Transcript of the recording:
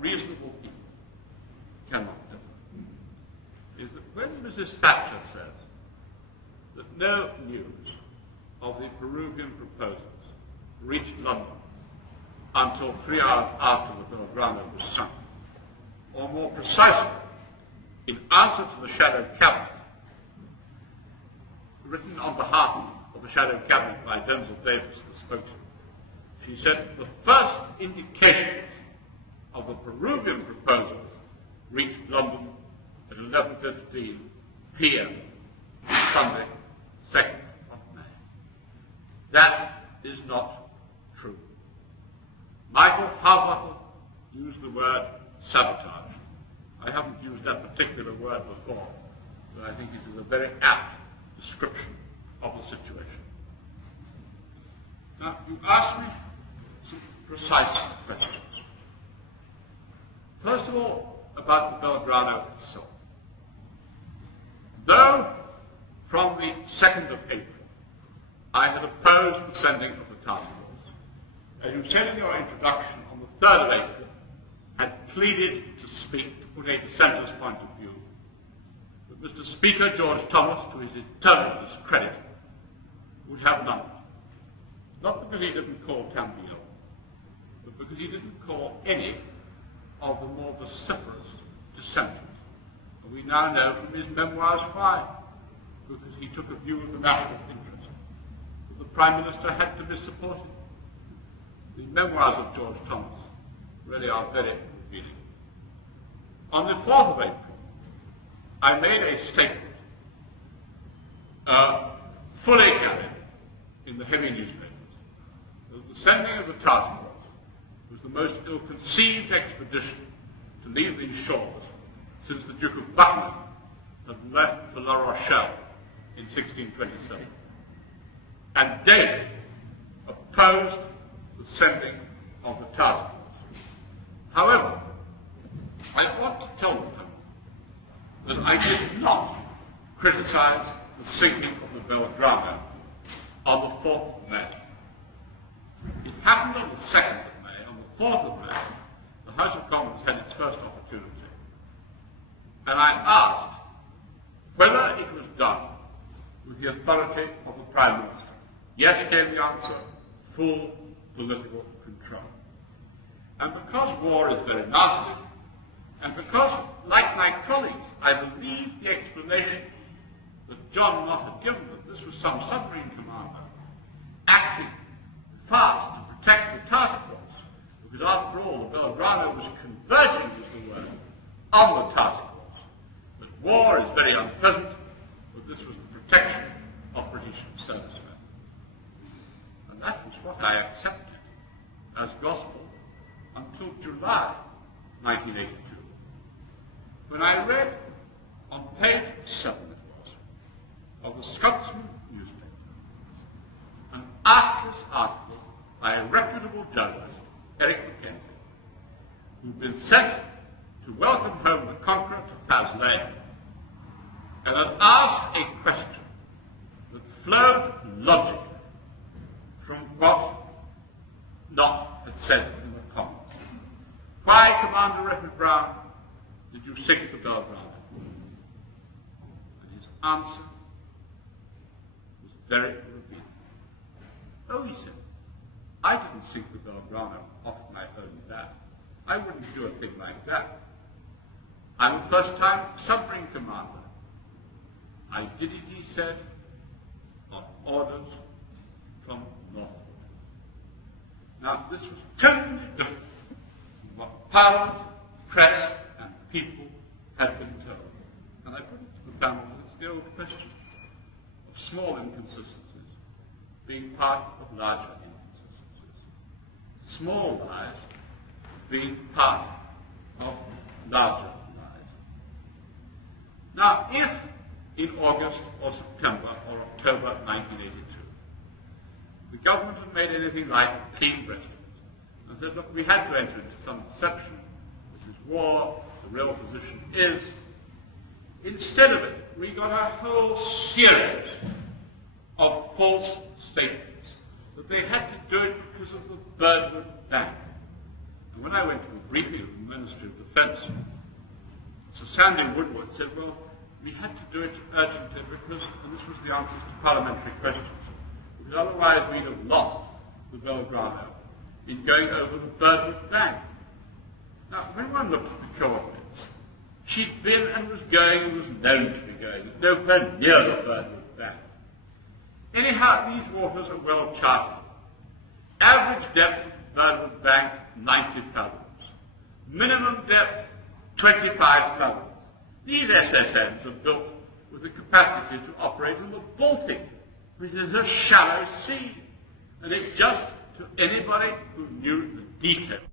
reasonable people cannot differ is that when Mrs. Thatcher says that no news of the Peruvian proposals reached London until 3 hours after the Belgrano was sunk, or more precisely, in answer to the Shadow Cabinet, written on behalf of the Shadow Cabinet by Denzil Davis, the spokesman, she said the first indications of the Peruvian proposals reached London at 11:15 p.m. Sunday, 2nd of May. That is not true. Michael Harbottle used the word sabotage. I haven't used that particular word before, but I think it is a very apt description of the situation. Now, you asked me some precise questions. First of all, about the Belgrano itself. Though from the 2nd of April, I had opposed the sending of the task force, as you said in your introduction on the 3rd of April, had pleaded to speak, to put a dissenter's point of view, that Mr. Speaker George Thomas, to his eternal discredit, would have none of it. Not because he didn't call Tam Dalyell, but because he didn't call any of the more vociferous dissenters. And we now know from his memoirs why. Because he took a view of the national interest that the Prime Minister had to be supported. The memoirs of George Thomas really are very revealing. On the 4th of April, I made a statement fully carried in the heavy newspapers that the sending of the task force was the most ill-conceived expedition to leave these shores since the Duke of Buckingham had left for La Rochelle in 1627. And daily opposed the sending of the task force. However, I want to tell them that I did not criticize the sinking of the Belgrano on the 4th of May. It happened on the 2nd of May. On the 4th of May, the House of Commons had its first opportunity. And I asked whether it was done with the authority of the Prime Minister. Yes, came the answer, full political control. And because war is very nasty, and because, like my colleagues, I believe the explanation that John Mott had given that this was some submarine commander acting fast to protect the task force, because after all, the Belgrano was converging with the word on the task force. But war is very unpleasant, but this was the protection of British servicemen. And that was what I accepted as gospel until July 1982, when I read on page 7, it was, of the Scotsman newspaper, an artless article by a reputable journalist, Eric Mackenzie, who'd been sent to welcome home the conqueror to Faslane, and had asked a question that flowed logically from what Nott had said in the comments. Why, Commander Redwood Brown, did you sink the Belgrano? And his answer was very revealing. Oh, he said, I didn't sink the Belgrano off my own bat. I wouldn't do a thing like that. I'm a first-time submarine commander. I did it, he said, on orders from Northwood. Now, this was totally different from what Parliament, press, and people had been told. And I put it to the panel, it's the old question of small inconsistencies being part of larger inconsistencies. Small lies being part of larger lies. Now, if in August or September or October 1982, the government had made anything like a clean breast and said, look, we had to enter into some deception. This is war. The real position is. Instead of it, we got a whole series of false statements that they had to do it because of the Birdwood Bank. When I went to the briefing of the Ministry of Defence, Sir Sandy Woodward said, well, we had to do it urgently because, and this was the answer to parliamentary questions, because otherwise we'd have lost the Belgrano in going over the Birdwood Bank. Now, when one looked at the coordinates, she'd been and was going and was known to be going, nowhere near the Birdwood Bank. Anyhow, these waters are well charted. Average depth of the Birdwood Bank, 90 fathoms. Minimum depth, 25 fathoms. These SSMs are built with the capacity to operate in the Baltic, which is a shallow sea. And it just, to anybody who knew the details